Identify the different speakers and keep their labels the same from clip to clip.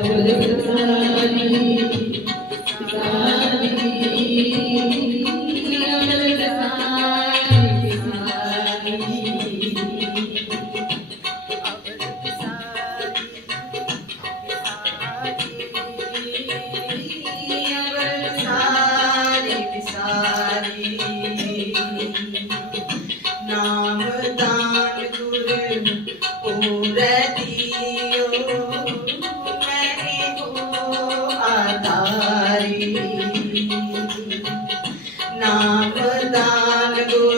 Speaker 1: Thank you. do, Eu...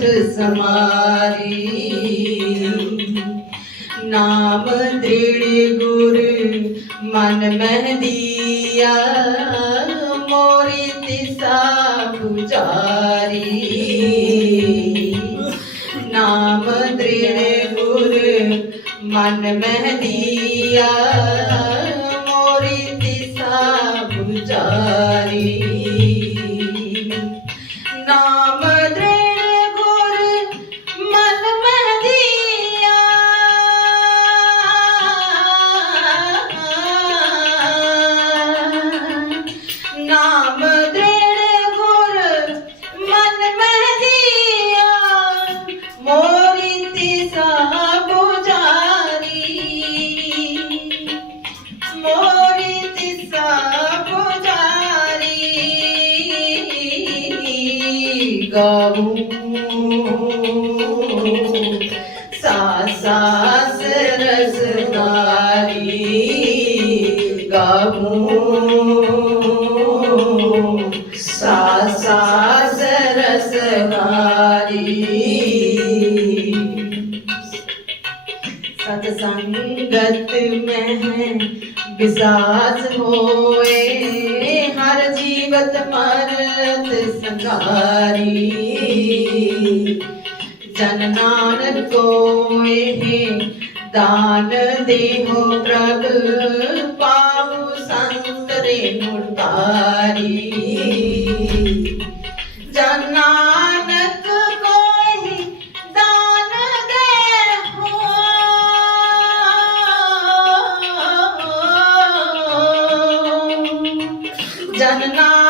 Speaker 1: चित्र समारी नाम मन में मोरी दिशा पुजारी नाम दृढ़ मन में दिया ਸਾਜ ਹੋਏ ਹਰ ਜੀਵਤ ਪਰ जन नानक दान देहो पाऊ संत मुरारी जन को ए, दान दे जन नानक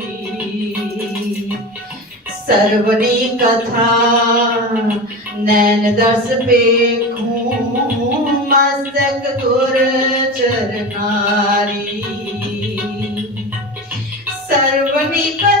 Speaker 1: सर्वनी कथा नैन दस पे घूम मस्तक तुर चरकारी सर्वनी कथा